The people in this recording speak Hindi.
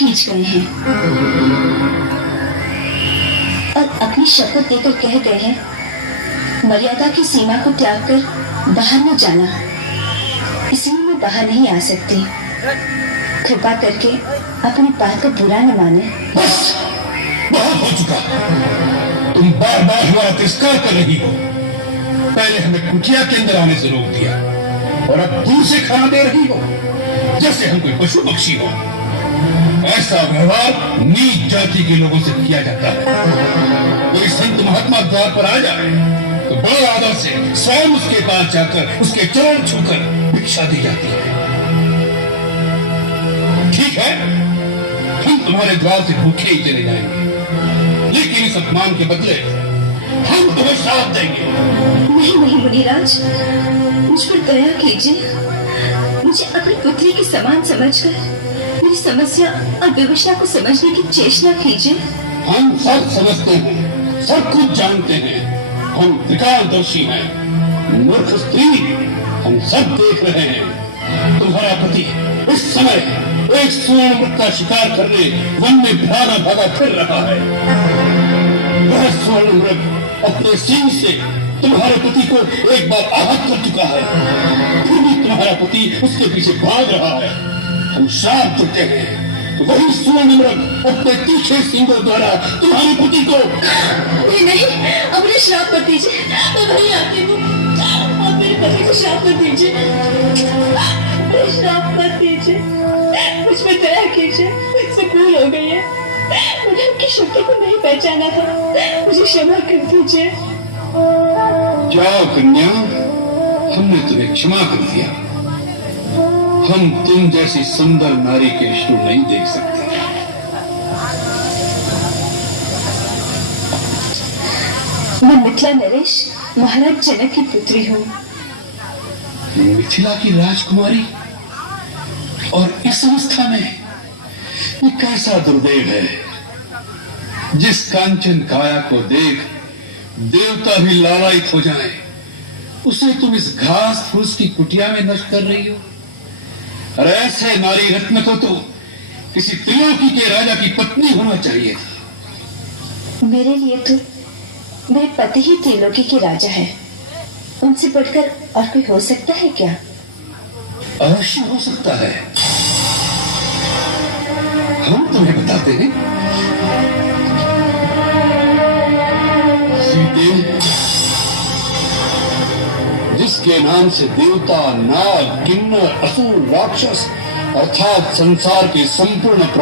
खींच गए हैं और अपनी शपथ देकर कह गए हैं मर्यादा की सीमा को त्याग कर बाहर न जाना। इसलिए मैं बाहर नहीं आ सकती। कृपा करके अपनी बात को बुरा न माने। बस बहुत हो चुका। तुम बार बार हमारा तिरस्कार कर रही हो। पहले हमें कुटिया के अंदर आने से रोक दिया और अब दूर से खाना दे रही हो जैसे हम कोई पशु पक्षी हो। ऐसा व्यवहार नीच जाति के लोगों से किया जाता है। कोई संत महात्मा द्वार पर आ जाए तो बड़े आदर से स्वयं उसके पास जाकर उसके चरण छूकर भिक्षा दी जाती है। ठीक है, हम तुम्हारे द्वार से भूखे ही चले जाएंगे, लेकिन इस अपमान के बदले हम तुम्हें श्राप देंगे। नहीं नहीं मुनिराज, मुझ पर दया कीजिए। मुझे अपनी पुत्री के समान समझकर मेरी समस्या और विवशता को समझने की चेष्टा कीजिए। हम सब समझते हैं, सब कुछ जानते हैं। हम त्रिकालदर्शी हैं। मूर्ख स्त्री, हम सब देख रहे हैं। तुम्हारा पति इस समय एक स्वर्ण मृग का शिकार करने वन में भागा भागा फिर रहा है। वह स्वर्ण मृग अपने सींग से तुम्हारे पति को एक बार आहत कर चुका है, फिर भी तुम्हारा पति उसके पीछे भाग रहा है। हम श्राप देते हैं, वही स्वर्ण मृग अपने तीखे सींगों द्वारा तुम्हारे पति को। नहीं, अब मुझे श्राप मत दीजिए। मैं वहीं आती हूँ। आप मेरे पति को श्राप मत दीजिए। मुझे श्राप मत दीजिए। मुझ पर दया कीजिए। मुझसे भूल हो गई है। मैंने आपकी शक्ति को नहीं पहचाना था। मुझे क्षमा कर दीजिए। जाओ कन्या, हमने तुम्हें क्षमा कर दिया। हम तुम जैसी सुंदर नारी के अश्रु नहीं देख सकते। मैं मिथिला नरेश महाराज जनक की पुत्री हूँ। मिथिला की राजकुमारी, और इस अवस्था में ये कैसा दुर्दैव है। जिस कांचन काया को देख देवता भी लालायित हो जाए, उसे तुम इस घास फूस की कुटिया में नष्ट कर रही हो। और ऐसे नारी रत्न को तो किसी त्रिलोकी के राजा की पत्नी होना चाहिए था। मेरे लिए तो मेरे पति ही त्रिलोकी के राजा है। उनसे बढ़कर और कोई हो सकता है क्या? अवश्य हो सकता है। हम तुम्हें बताते हैं। सीते, जिसके नाम से देवता, नाग, किन्नर, असुर, राक्षस अर्थात संसार के संपूर्ण प्राणी